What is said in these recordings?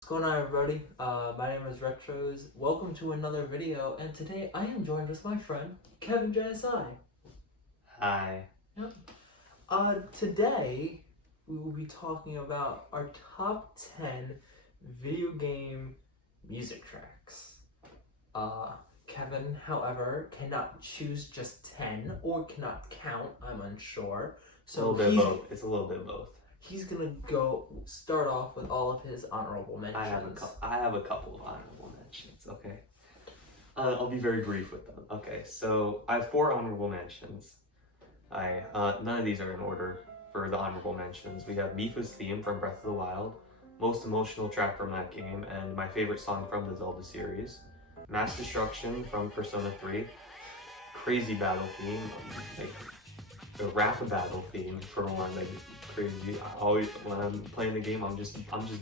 What's going on, everybody? My name is Retros. Welcome to another video, and today I am joined with my friend KevinJSI. Hi. Yep. Today we will be talking about our top 10 video game music tracks. Kevin, however, cannot choose just 10 or cannot count. I'm unsure. So It's a little bit of both. He's gonna go start off with all of his honorable mentions. I have a couple of honorable mentions. Okay. I'll be very brief with them. Okay, so I have 4 honorable mentions. None of these are in order for the honorable mentions. We have Mifa's theme from Breath of the Wild, most emotional track from that game, and my favorite song from the Zelda series. Mass Destruction from Persona 3, crazy battle theme, like the rap battle theme for one, like crazy. I always, when I'm playing the game, I'm just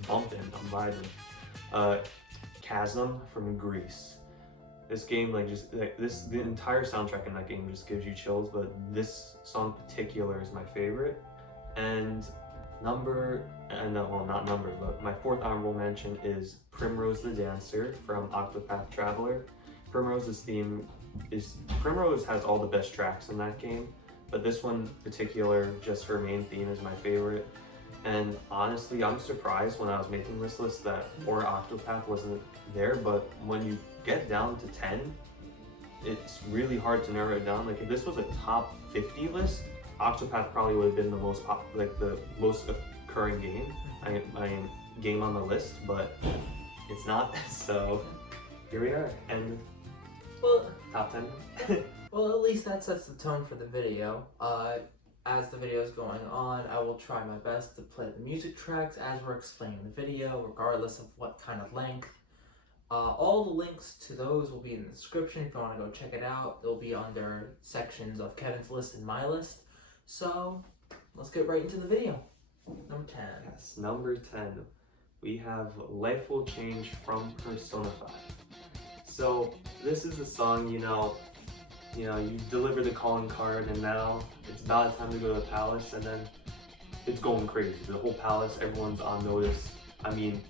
bumping, I'm vibing. Chasm from Greece. This game, the entire soundtrack in that game just gives you chills, but this song in particular is my favorite. And not number, but my 4th honorable mention is Primrose the Dancer from Octopath Traveler. Primrose has all the best tracks in that game, but this one in particular, just her main theme is my favorite. And honestly, I'm surprised when I was making this list that Or Octopath wasn't there, but when you get down to 10, it's really hard to narrow it down. Like if this was a top 50 list, Octopath probably would have been the most occurring game on the list, but it's not. So here we are, and top 10. Well, at least that sets the tone for the video. As the video is going on, I will try my best to play the music tracks as we're explaining the video, regardless of what kind of length. All the links to those will be in the description if you want to go check it out. They'll be under sections of Kevin's list and my list. So, let's get right into the video. Number 10. Yes, number 10. We have Life Will Change from Persona 5. So, this is the song, you deliver the calling card, and now it's about time to go to the palace, and then it's going crazy. The whole palace, everyone's on notice. I mean,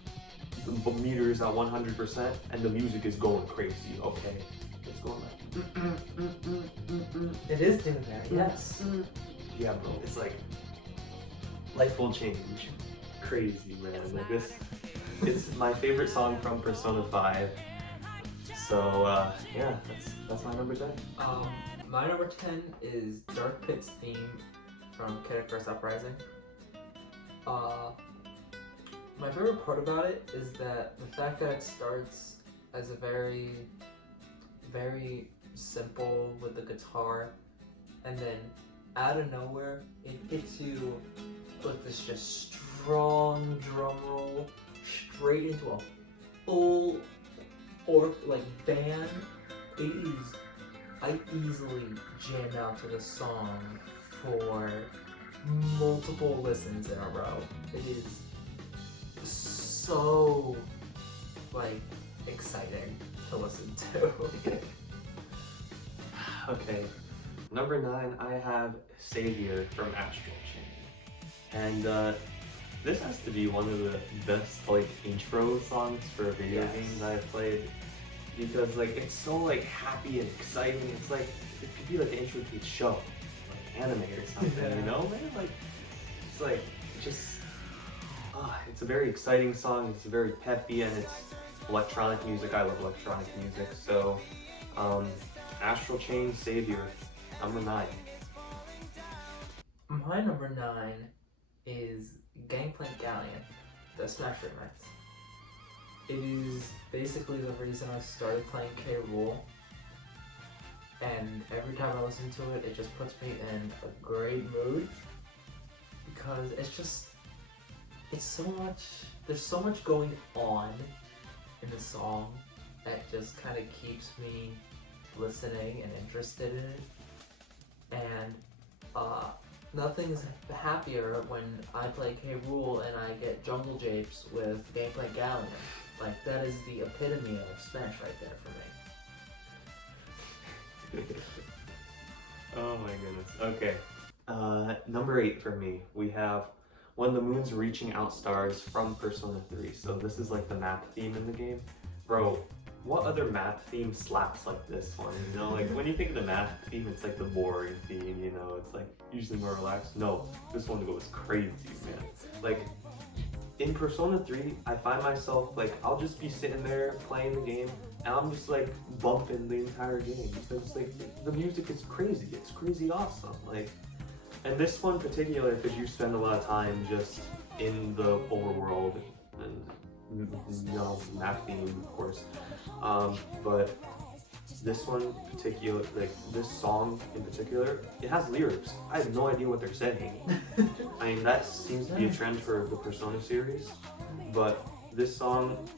the meter is at 100%, and the music is going crazy, okay? It's going like... It is doing that, yes. Yeah, bro, it's like, life will change. Crazy, man. Like this, it's my favorite song from Persona 5. So, yeah, that's my number 10. My number 10 is Dark Pit's theme from Kid Icarus Uprising. My favorite part about it is that the fact that it starts as a very, very simple with the guitar, and then out of nowhere, it hits you with this just strong drum roll straight into a full band. I easily jam out to the song for multiple listens in a row. It is so exciting to listen to. Okay, number 9, I have Savior from Astral Chain. And this has to be one of the best intro songs for a video game that I've played, because it's so happy and exciting. It's it could be the intro to a show, anime or something, you know, man? It's a very exciting song. It's very peppy, and it's electronic music. I love electronic music. So, Astral Chain, Savior, number 9. My number 9 is Gangplank Galleon, the Smash remix. It is basically the reason I started playing K. Rool, and every time I listen to it, it just puts me in a great mood, because there's so much going on in the song that just kind of keeps me listening and interested in it. And nothing's happier when I play K. Rool and I get Jungle Japes with Gangplank Galleon. That is the epitome of Smash right there for me. Oh my goodness. Okay. Number 8 for me, we have when the moon's reaching out stars from Persona 3. So this is like the map theme in the game. Bro, what other map theme slaps like this one? You know, like when you think of the map theme, it's like the boring theme, you know, it's like usually more relaxed. No, this one goes crazy, man. Like in Persona 3, I find myself like, I'll just be sitting there playing the game and I'm just like bumping the entire game because like the music is crazy. It's crazy awesome. Like, and this one in particular, because you spend a lot of time just in the overworld and, you know, map theme, of course. But this one in particular, like this song in particular, it has lyrics. I have no idea what they're saying. I mean, that seems to be a trend for the Persona series, but this song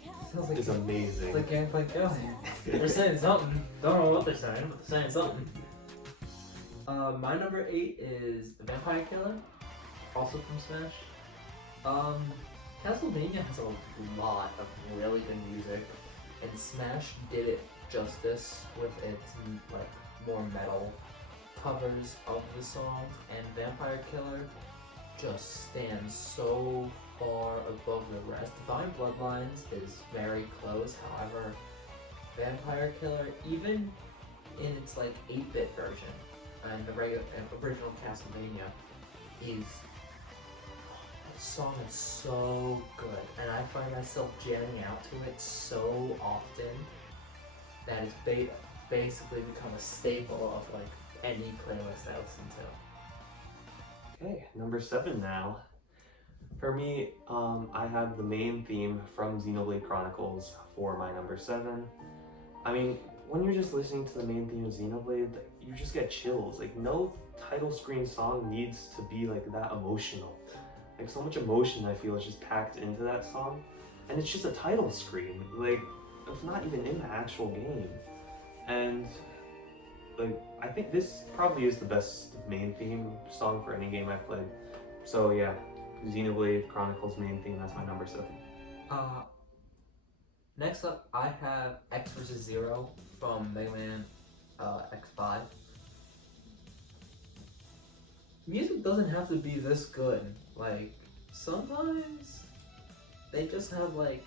is amazing. It's like gameplay killing. They're saying something. Don't know what they're saying, but they're saying something. My number 8 is Vampire Killer, also from Smash. Castlevania has a lot of really good music, and Smash did it justice with its like more metal covers of the songs, and Vampire Killer just stands so far above the rest. Divine Bloodlines is very close, however, Vampire Killer, even in its like 8-bit version, and the original Castlevania, the song is so good, and I find myself jamming out to it so often that it's basically become a staple of like any playlist I listen to. Okay, number 7 now. For me, I have the main theme from Xenoblade Chronicles for my number 7. I mean, when you're just listening to the main theme of Xenoblade, you just get chills. Like, no title screen song needs to be like that emotional. Like, so much emotion I feel is just packed into that song, and it's just a title screen. Like, it's not even in the actual game. And like, I think this probably is the best main theme song for any game I've played. So yeah, Xenoblade Chronicles main theme, that's my number 7. Next up, I have X vs. Zero from Mega Man X5. Music doesn't have to be this good. Like, sometimes they just have like,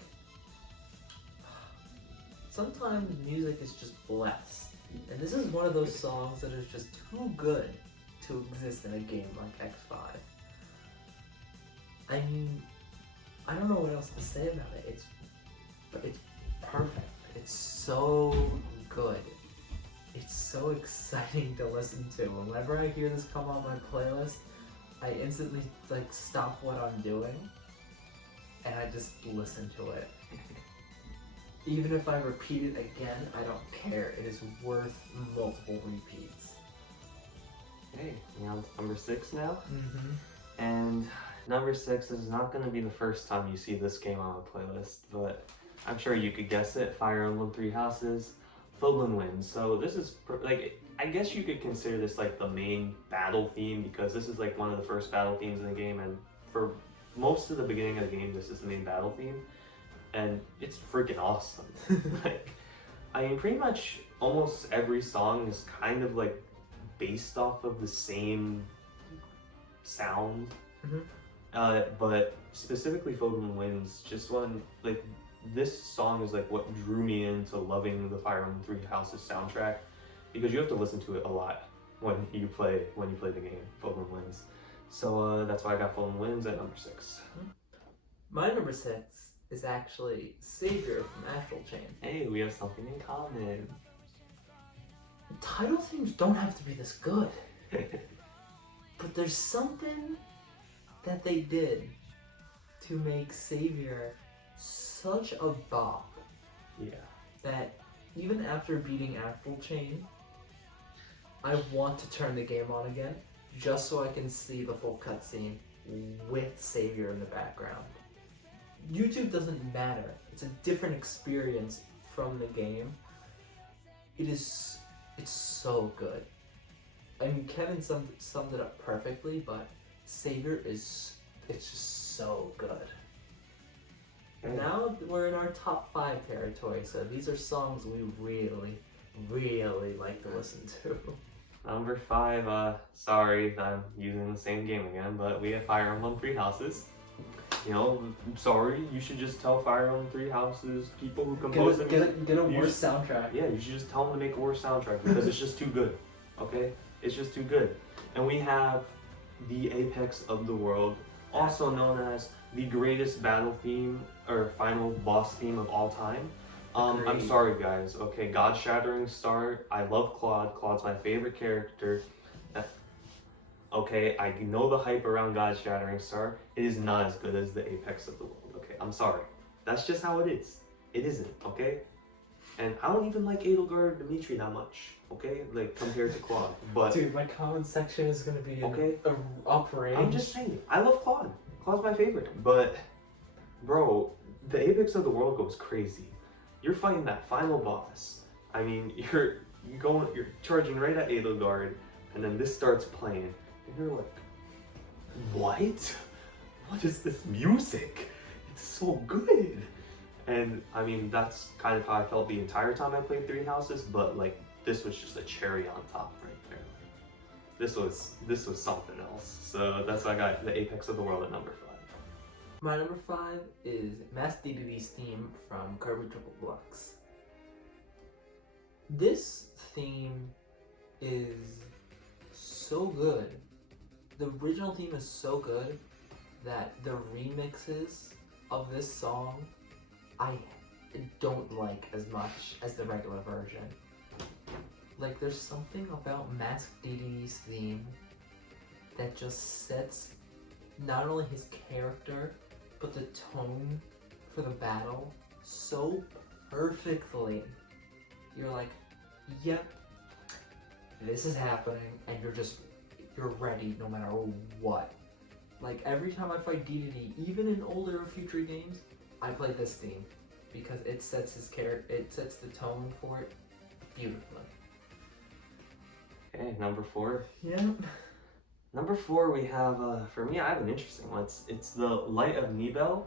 sometimes music is just blessed. And this is one of those songs that is just too good to exist in a game like X5. I mean, I don't know what else to say about it. It's perfect. It's so good. It's so exciting to listen to. Whenever I hear this come on my playlist, I instantly like stop what I'm doing and I just listen to it. Even if I repeat it again, I don't care. It is worth multiple repeats. Okay, we're on to number 6 now. Mm-hmm. And number 6 is not going to be the first time you see this game on the playlist, but I'm sure you could guess it. Fire Emblem 3 Houses, Foglin Winds. So this is, like, I guess you could consider this like the main battle theme, because this is like one of the first battle themes in the game, and for most of the beginning of the game, this is the main battle theme. And it's freaking awesome. Like, I mean, pretty much almost every song is kind of like based off of the same sound. Mm-hmm. But specifically Foglin Winds, just one, like, this song is like what drew me into loving the Fire Emblem 3 Houses soundtrack, because you have to listen to it a lot when you play the game, Foglin Winds. So that's why I got Foglin Winds at number 6. My number 6 is actually Savior from Astral Chain. Hey, we have something in common. Title themes don't have to be this good, but there's something that they did to make Savior such a bop. Yeah. That even after beating Astral Chain, I want to turn the game on again just so I can see the full cutscene with Savior in the background. YouTube doesn't matter. It's a different experience from the game. It's so good. I mean, Kevin summed it up perfectly, but Savior it's just so good. And now we're in our top 5 territory, so these are songs we really, really like to listen to. Number 5, sorry, I'm using the same game again, but we have Fire Emblem Three Houses. You know, sorry, you should just tell Fire Emblem Three Houses people who compose them. Get a worse soundtrack. Yeah, you should just tell them to make a worse soundtrack because it's just too good. Okay, it's just too good. And we have the apex of the world, also known as the greatest battle theme or final boss theme of all time. I'm Agreed. sorry, guys. Okay, God Shattering Star. I love Claude. Claude's my favorite character. Okay, I know the hype around God Shattering Star. It is not as good as the apex of the world. Okay, I'm sorry. That's just how it is. It isn't. Okay, and I don't even like Edelgard Dimitri that much. Okay, like compared to Claude. But Dude, my comment section is gonna be Okay. up range. I'm just saying, I love Claude. Claude's my favorite. But, bro, the apex of the world goes crazy. You're fighting that final boss. I mean, you're charging right at Edelgard, and then this starts playing, and you're like, what? What is this music? It's so good. And I mean, that's kind of how I felt the entire time I played Three Houses, but like, this was just a cherry on top right there. This was something else. So that's why I got the apex of the world at number 5. My number 5 is Mass DBB's theme from Kirby Triple Deluxe. This theme is so good. The original theme is so good that the remixes of this song I don't like as much as the regular version. Like, there's something about Mask DDD's theme that just sets not only his character, but the tone for the battle so perfectly. You're like, yep, this is happening, and you're ready no matter what. Like, every time I fight DDD, even in older or future games, I play this theme because it sets his character, it sets the tone for it beautifully. Okay, number 4. Yeah. Number 4, we have, for me, I have an interesting one. It's the Light of Nibel?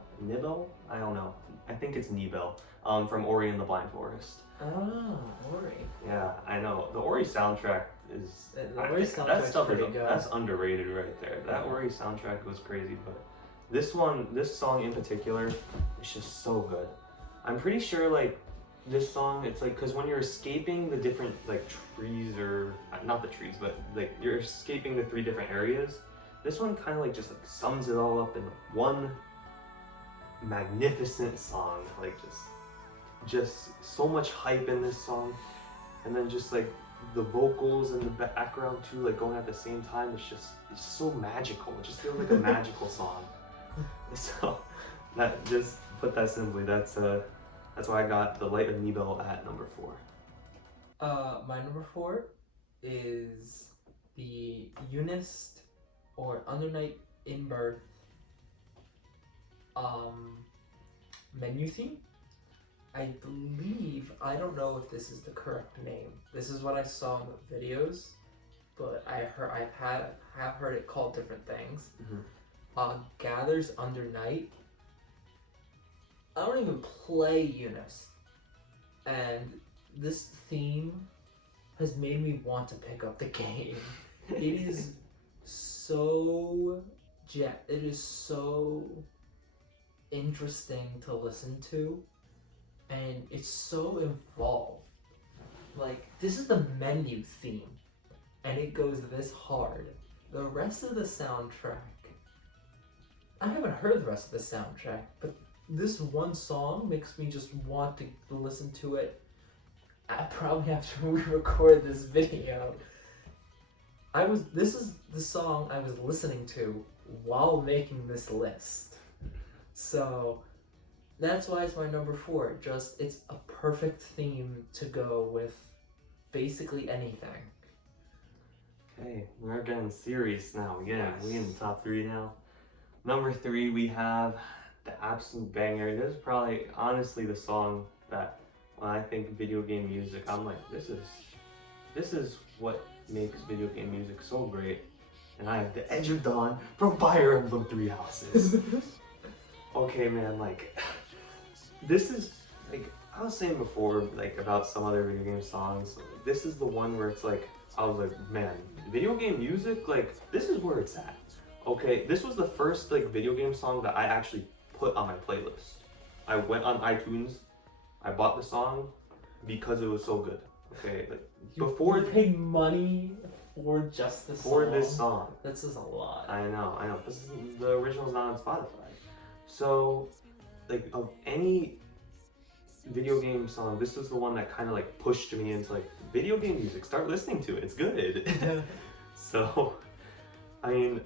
I don't know. I think it's Nibel, from Ori and the Blind Forest. Oh, Ori. Yeah, I know. The Ori soundtrack is... The I Ori think that soundtrack's stuff pretty is, good. that's underrated right there. That Ori soundtrack goes crazy, but this song in particular, is just so good. I'm pretty sure, like, this song, it's like, because when you're escaping the different, like, trees, or not the trees, but like you're escaping the 3 different areas, this one kind of like just like sums it all up in one magnificent song. Like, just so much hype in this song, and then just like the vocals in the background too, like going at the same time. It's so magical. It just feels like a magical song. So that, just put that simply, that's why I got the Light of Nibel at number 4. My number 4 is the Unist or Undernight in Birth menu theme. I believe, I don't know if this is the correct name. This is what I saw in the videos, but I have heard it called different things. Gathers Under Night. I don't even play Unist, and this theme has made me want to pick up the game. It is so interesting to listen to, and it's so involved. Like, this is the menu theme, and it goes this hard. The rest of the soundtrack, I haven't heard the rest of the soundtrack, but this one song makes me just want to listen to it. Probably after we record this video. This is the song I was listening to while making this list. So that's why it's my number 4. It's a perfect theme to go with basically anything. Okay, we're getting serious now. Yes. We in the top 3 now. Number 3, we have the absolute banger. This is probably honestly the song that, when I think video game music, I'm like, this is what makes video game music so great. And I have The Edge of Dawn from Fire Emblem Three Houses. Okay, man, like, this is, like, I was saying before, like, about some other video game songs. This is the one where it's like, I was like, man, video game music, like, this is where it's at. Okay, this was the first like video game song that I actually put on my playlist. I went on iTunes, I bought the song because it was so good. Okay, like, before you paid money for just this for song. this song. This is a lot. I know. This is, the original's not on Spotify. So, like, of any video game song, this was the one that kind of like pushed me into like video game music. Start listening to it. It's good. So, I mean,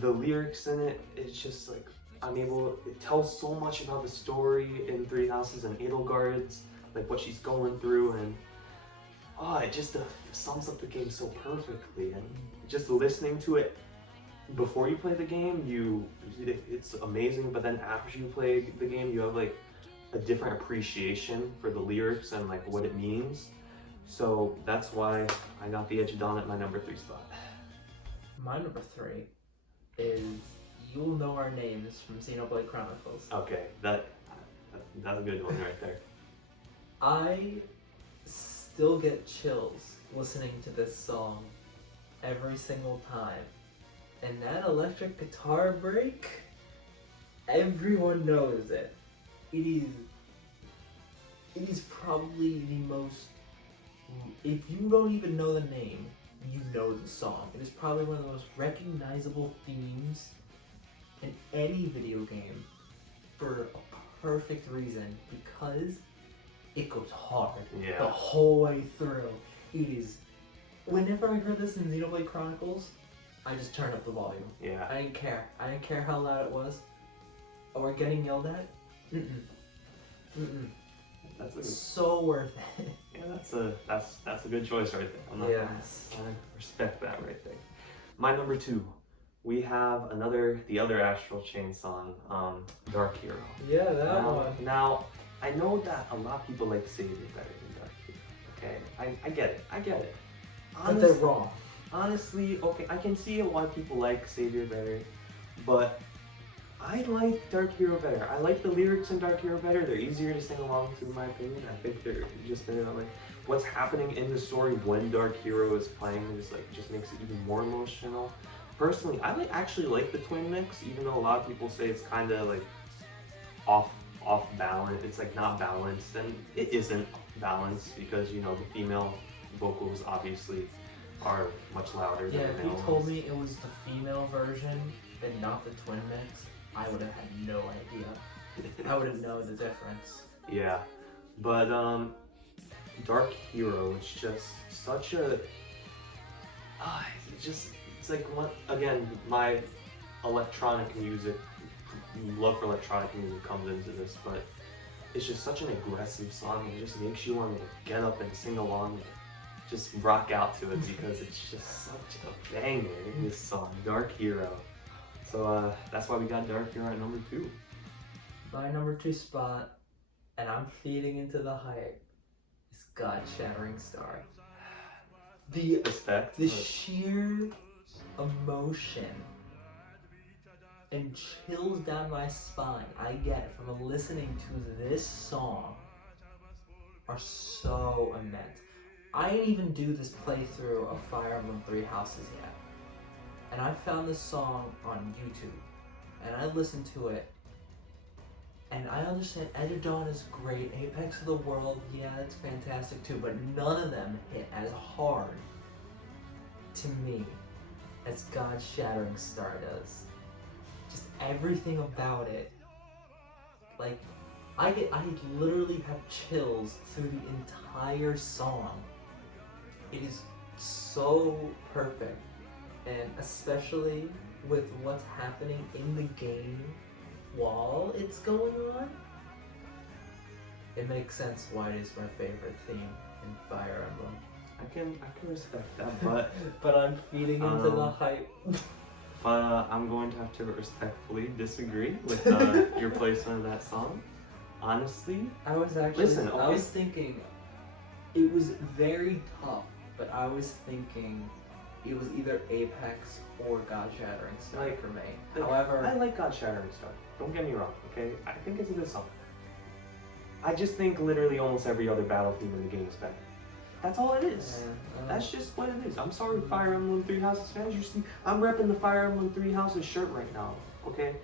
the lyrics in it, it's just like it tells so much about the story in Three Houses and Edelgard's, like what she's going through, and it just sums up the game so perfectly. And just listening to it before you play the game, it's amazing. But then after you play the game, you have like a different appreciation for the lyrics and like what it means. So that's why I got the Edge of Dawn at my number 3 spot. My number 3 is You'll Know Our Names from Xenoblade Chronicles. Okay, that's a good one right there. I still get chills listening to this song every single time. And that electric guitar break, everyone knows it. It is probably the most, if you don't even know the name, you know the song. It is probably one of the most recognizable themes in any video game for a perfect reason, because it goes hard the whole way through. It is, whenever I heard this in Xenoblade Chronicles, I just turned up the volume. Yeah. I didn't care. I didn't care how loud it was or getting yelled at. It's so worth it. Yeah, that's a good choice right there. I'm not I respect that right there. My number 2, we have the other Astral Chain song, Dark Hero. Yeah, that one. Now, I know that a lot of people like Savior better than Dark Hero. Okay, I get it. But they're wrong. Honestly, okay, I can see why people like Savior better, but I like Dark Hero better. I like the lyrics in Dark Hero better. They're easier to sing along to, in my opinion. I think they're just like what's happening in the story when Dark Hero is playing just makes it even more emotional. Personally, I actually like the twin mix, even though a lot of people say it's kind of like off balance. It's like not balanced, and it isn't balanced because the female vocals obviously are much louder than the male if you ones. told me it was the female version and not the twin mix, I would have had no idea. I wouldn't know the difference. Yeah, but Dark Hero, it's just such a it's like my electronic music, love for electronic music comes into this, but it's just such an aggressive song. It just makes you want to get up and sing along and just rock out to it because it's just such a banger, this song, Dark Hero. So that's why we got Dark Hero at number 2. My number 2 spot, and I'm feeding into the hype, is God Shattering Star. The sheer emotion and chills down my spine I get from listening to this song are so immense. I didn't even do this playthrough of Fire Emblem 3 Houses yet. And I found this song on YouTube. And I listened to it. And I understand Edge of Dawn is great. Apex of the World, yeah, it's fantastic too. But none of them hit as hard to me as God Shattering Star does. Just everything about it. Like, I literally have chills through the entire song. It is so perfect, and especially with what's happening in the game while it's going on, it makes sense why it is my favorite theme in Fire Emblem. I can respect that, but but I'm feeding into the hype. But I'm going to have to respectfully disagree with your placement of that song. Honestly, I was thinking it was very tough, but I was thinking it was either Apex or God Shattering Star for me. However, I like God Shattering Star. Don't get me wrong, okay? I think it's a good song. I just think literally almost every other battle theme in the game is better. That's all it is. That's just what it is. I'm sorry, Fire Emblem Three Houses fans. You see, I'm repping the Fire Emblem Three Houses shirt right now. Okay,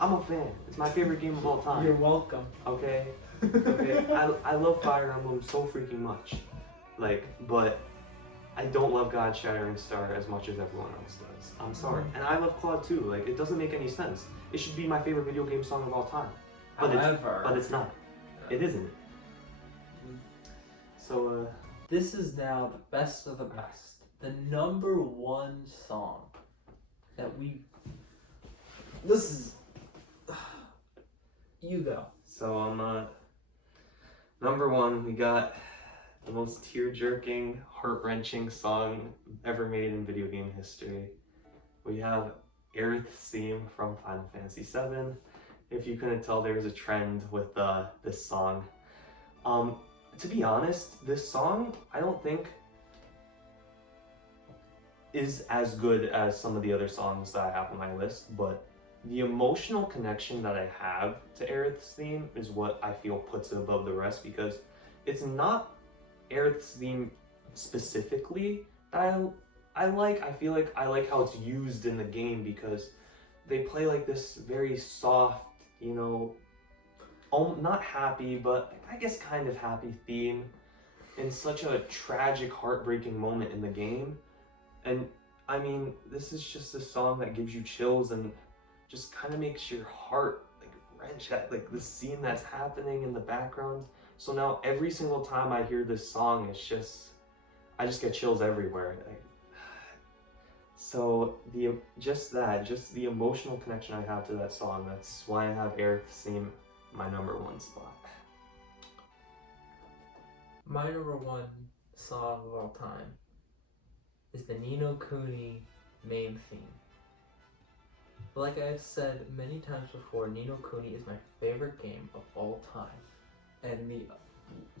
I'm a fan. It's my favorite game of all time. You're welcome. Okay, okay. I love Fire Emblem so freaking much, like, but I don't love God Shattering Star as much as everyone else does. I'm sorry, and I love Claude too. Like, it doesn't make any sense. It should be my favorite video game song of all time, but it's not. It isn't. So this is now the best of the best. The number one song that this is, you go. So number one, we got the most tear-jerking, heart-wrenching song ever made in video game history. We have Aerith's theme from Final Fantasy VII. If you couldn't tell, there's a trend with this song. To be honest, this song, I don't think is as good as some of the other songs that I have on my list, but the emotional connection that I have to Aerith's theme is what I feel puts it above the rest, because it's not Aerith's theme specifically that I like. I feel like I like how it's used in the game, because they play like this very soft, you know, not happy, but I guess kind of happy theme in such a tragic, heartbreaking moment in the game. And I mean, this is just a song that gives you chills and just kind of makes your heart like wrench at like the scene that's happening in the background. So now every single time I hear this song, I just get chills everywhere. So just the emotional connection I have to that song, that's why I have Aerith's theme my number one spot. My number one song of all time is the Ni no Kuni main theme. Like I've said many times before, Ni no Kuni is my favorite game of all time. And the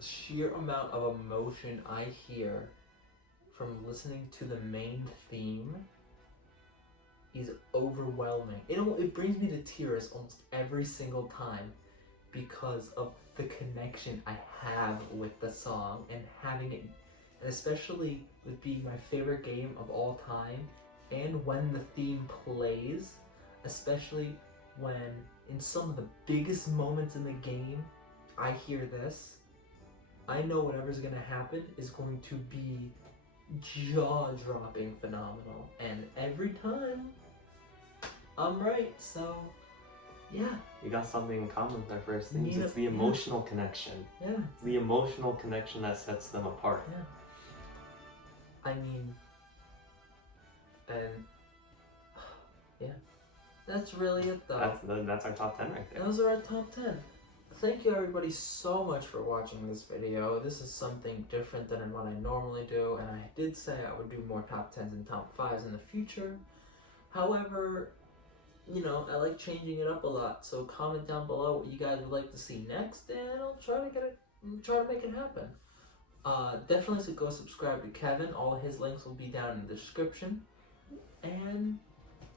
sheer amount of emotion I hear from listening to the main theme is overwhelming. It brings me to tears almost every single time, because of the connection I have with the song and having it, and especially with being my favorite game of all time, and when the theme plays, especially when in some of the biggest moments in the game I hear this, I know whatever's gonna happen is going to be jaw-dropping phenomenal, and every time I'm right. So yeah. We got something in common with our first themes. Yeah, it's the emotional connection. Yeah. It's the emotional connection that sets them apart. Yeah. I mean, and yeah, that's really it though. That's our top 10 right there. Those are our top 10. Thank you everybody so much for watching this video. This is something different than what I normally do, and I did say I would do more top 10s and top 5s in the future. However, you know, I like changing it up a lot, so comment down below what you guys would like to see next, and I'll try to make it happen. Definitely go subscribe to Kevin. All his links will be down in the description. And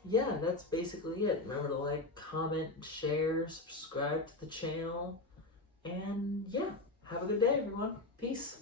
yeah, that's basically it. Remember to like, comment, share, subscribe to the channel, and yeah, have a good day everyone. Peace.